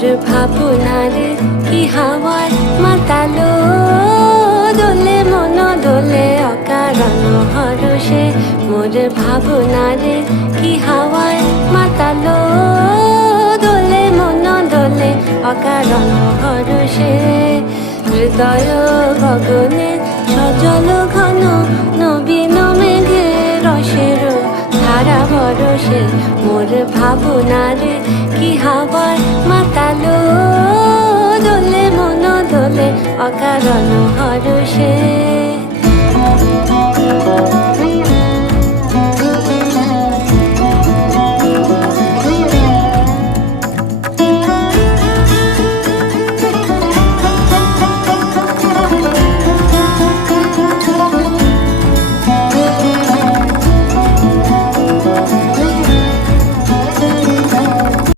মোর ভাবনারে কি হাওয়ায় মাতালো দোলে মন দোলে অকারণ হরষে মোর ভাবনারে কি হাওয়ায় মাতালো দোলে মন দোলে অকারণ হরষে হৃদয় গগনে সজল ঘন নবীন মেঘে রসের ধারা বরসে মোর ভাবনারে কি হাওয়ায় মাতালো দোলে মন দোলে অকারণ হরষে।